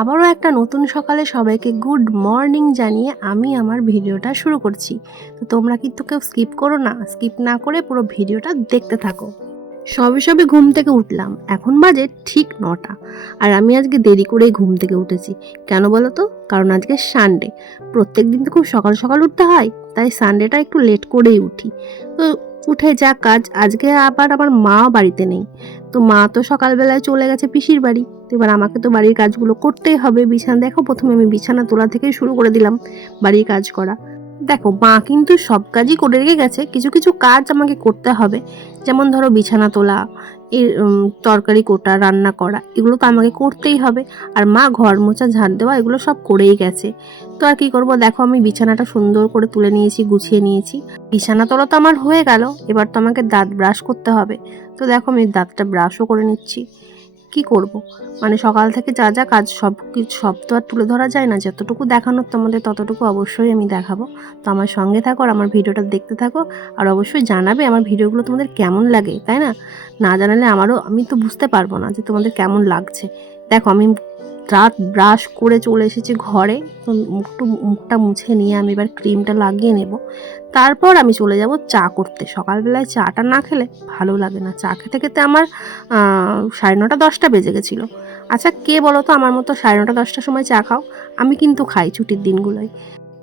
আবারও একটা নতুন সকালে সবাইকে গুড মর্নিং জানিয়ে আমি আমার ভিডিওটা শুরু করছি। তো তোমরা কিন্তু কেউ স্কিপ করো না, স্কিপ না করে পুরো ভিডিওটা দেখতে থাকো। সবে সবে ঘুম থেকে উঠলাম, এখন বাজে ঠিক নটা। আর আমি আজকে দেরি করেই ঘুম থেকে উঠেছি। কেন বলো তো? কারণ আজকে সানডে প্রত্যেক দিন তো খুব সকাল সকাল উঠতে হয়, তাই সানডেটা একটু লেট করেই উঠি। তো উঠে যা কাজ, আজকে আবার আমার মা বাড়িতে নেই। তো মা তো সকালবেলায় চলে গেছে পিসির বাড়ি। এবার আমাকে তো বাড়ির কাজগুলো করতেই হবে। বিছানা, দেখো প্রথমে আমি বিছানা তোলা থেকে শুরু করে দিলাম বাড়ির কাজ করা। দেখো, মা কিন্তু সব কাজই করে রেখে গেছে, কিছু কিছু কাজ আমাকে করতে হবে। যেমন ধরো বিছানা তোলা, এর তরকারি কোটা, রান্না করা, এগুলো তো আমাকে করতেই হবে। আর মা ঘর মোছা, ঝাড় দেওয়া, এগুলো সব করেই গেছে। তো আর কি করব? দেখো আমি বিছানাটা সুন্দর করে তুলে নিয়েছি, গুছিয়ে নিয়েছি। বিছানা তোলা তো আমার হয়ে গেল, এবার তো আমাকে দাঁত ব্রাশ করতে হবে। তো দেখো আমি দাঁতটা ব্রাশও করে নিচ্ছি। কি করব? মানে সকাল থেকে যা যা কাজ সব কিছু, সব তো আর তুলে ধরা যায় না। যতটুকু দেখানোর তোমাদের ততটুকু অবশ্যই আমি দেখাবো। তো আমার সঙ্গে থাকো আর আমার ভিডিওটা দেখতে থাকো। আর অবশ্যই জানাবে আমার ভিডিওগুলো তোমাদের কেমন লাগে, তাই না? না জানালে আমারও, আমি তো বুঝতে পারব না যে তোমাদের কেমন লাগছে। দেখো, আমি রাত ব্রাশ করে চলে এসেছি ঘরে। তো মুখটু মুখটা মুছে নিয়ে আমি এবার ক্রিমটা লাগিয়ে নেব। তারপর আমি চলে যাব চা করতে। সকালবেলায় চাটা না খেলে ভালো লাগে না। চা খেতে খেতে আমার সাড়ে নটা দশটা বেজে গেছিল। আচ্ছা কে বলো তো আমার মতো সাড়ে নটা দশটার সময় চা খাও? আমি কিন্তু খাই ছুটির দিনগুলোয়।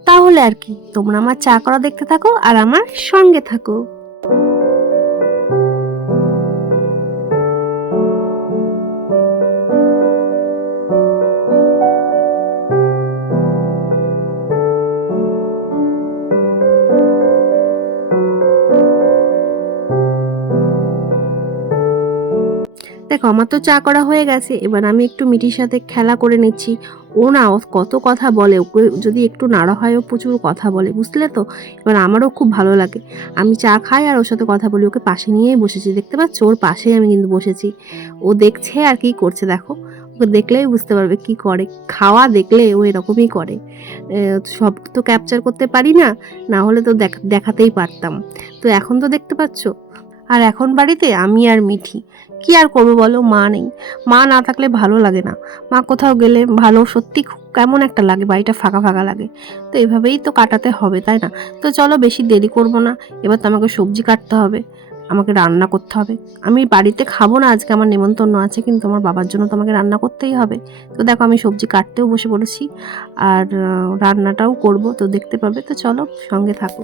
তাহলে আর কি, তোমরা আমার চা করা দেখতে থাকো আর আমার সঙ্গে থাকো। দেখো, আমার তো চা করা হয়ে গেছে। এবার আমি একটু মিটির সাথে খেলা করে নিচ্ছি। ও না কত কথা বলে। ওকে যদি একটু নাড়া হয়, ও প্রচুর কথা বলে, বুঝলে তো? এবার আমারও খুব ভালো লাগে। আমি চা খাই আর ওর সাথে কথা বলি। ওকে পাশে নিয়েই বসেছি, দেখতে পাচ্ছ? ওর পাশেই আমি কিন্তু বসেছি। ও দেখছে আর কি করছে, দেখো। ওকে দেখলেই বুঝতে পারবে কি করে। খাওয়া দেখলে ও এরকমই করে। সব তো ক্যাপচার করতে পারি না না হলে তো দেখ- দেখাতেই পারতাম। তো এখন তো দেখতে পাচ্ছ? আর এখন বাড়িতে আমি আর মিঠি। কি আর করব বলো? মা নেই। মা না থাকলে ভালো লাগে না। মা কোথাও গেলে ভালো সত্যি কেমন একটা লাগে, বাড়িটা ফাঁকা ফাঁকা লাগে। তো এভাবেই তো কাটাতে হবে, তাই না? তো চলো বেশি দেরি করব না। এবার তো আমাকে সবজি কাটতে হবে, আমাকে রান্না করতে হবে। আমি বাড়িতে খাব না, আজকে আমার নেমন্তন্ন আছে, কিন্তু আমার বাবার জন্য তো আমাকে রান্না করতেই হবে। তো দেখো আমি সবজি কাটতেও বসে পড়েছি, আর রান্নাটাও করব, তো দেখতে পাবে। তো চলো সঙ্গে থাকো।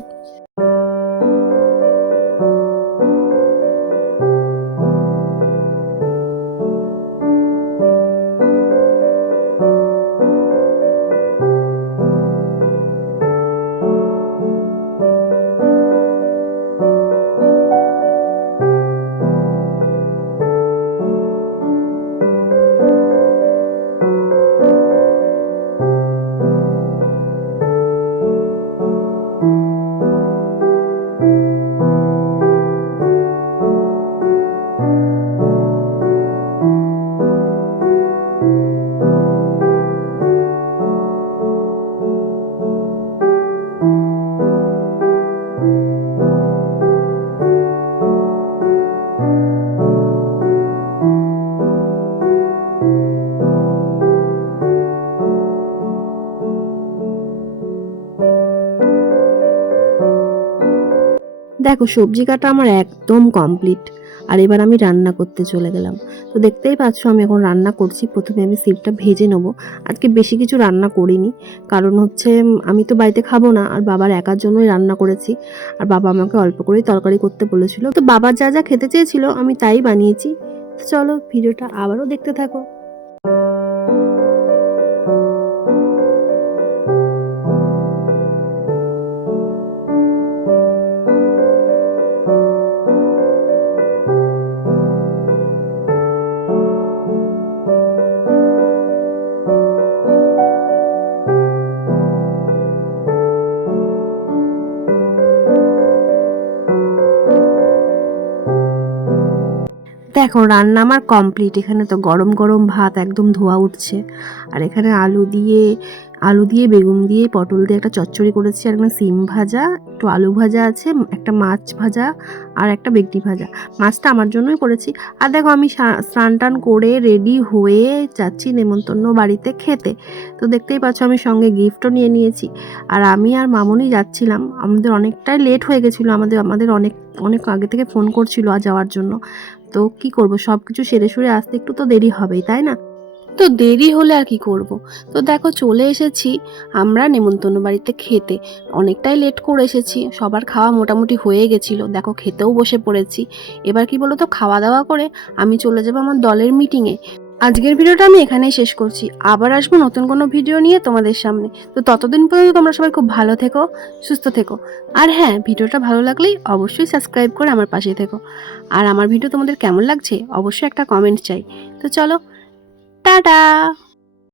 দেখো, সবজি কাটা আমার একদম কমপ্লিট আর এবার আমি রান্না করতে চলে গেলাম। তো দেখতেই পাচ্ছ, আমি এখন রান্না করছি। প্রথমে আমি সিপটা ভেজে নেব। আজকে বেশি কিছু রান্না করিনি। কারণ হচ্ছে আমি তো বাড়িতে খাব না, আর বাবার একার জন্যই রান্না করেছি। আর বাবা আমাকে অল্প করেই তরকারি করতে বলেছিল। তো বাবা যা যা খেতে চেয়েছিল, আমি তাই বানিয়েছি। চলো, ভিডিওটা আবারও দেখতে থাকো। দেখো, রান্না আমার কমপ্লিট এখানে তো গরম গরম ভাত একদম ধোয়া উঠছে। আর এখানে আলু দিয়ে আলু দিয়ে, বেগুন দিয়ে, পটল দিয়ে একটা চচ্চড়ি করেছি আর এখানে সিম ভাজা, একটু আলু ভাজা আছে, একটা মাছ ভাজা আর একটা বেগটি ভাজা। মাছটা আমার জন্যই করেছি। আর দেখো, আমি স্নান টান করে রেডি হয়ে যাচ্ছি নেমন্তন্ন বাড়িতে খেতে। তো দেখতেই পাচ্ছ, আমি সঙ্গে গিফটও নিয়ে নিয়েছি। আর আমি আর মামনি যাচ্ছিলাম। আমাদের অনেকটাই লেট হয়ে গেছিল। আমাদের আমাদের অনেক অনেক আগে থেকে ফোন করছিল যাওয়ার জন্য। তো কি করব? সব কিছু সেরে সুরে আসতে একটু তো দেরি হবেই, তাই না? তো দেরি হলে আর কি করব? তো দেখো চলে এসেছি আমরা নেমন্তন্ন বাড়িতে খেতে। অনেকটাই লেট করে এসেছি, সবার খাওয়া মোটামুটি হয়ে গেছিল। দেখো খেতেও বসে পড়েছি। এবার কি বলো তো খাওয়া দাওয়া করে আমি চলে যাব আমার দলের মিটিংয়ে আজকের ভিডিওটা আমি এখানেই শেষ করছি। আবার আসব নতুন কোনো ভিডিও নিয়ে তোমাদের সামনে। তো ততদিন পর্যন্ত তোমরা সবাই খুব ভালো থেকো, সুস্থ থেকো। আর হ্যাঁ ভিডিওটা ভালো লাগলেই অবশ্যই সাবস্ক্রাইব করে আমার পাশে থেকো। আর আমার ভিডিও তোমাদের কেমন লাগছে অবশ্যই একটা কমেন্ট চাই। তো চলো, টাটা!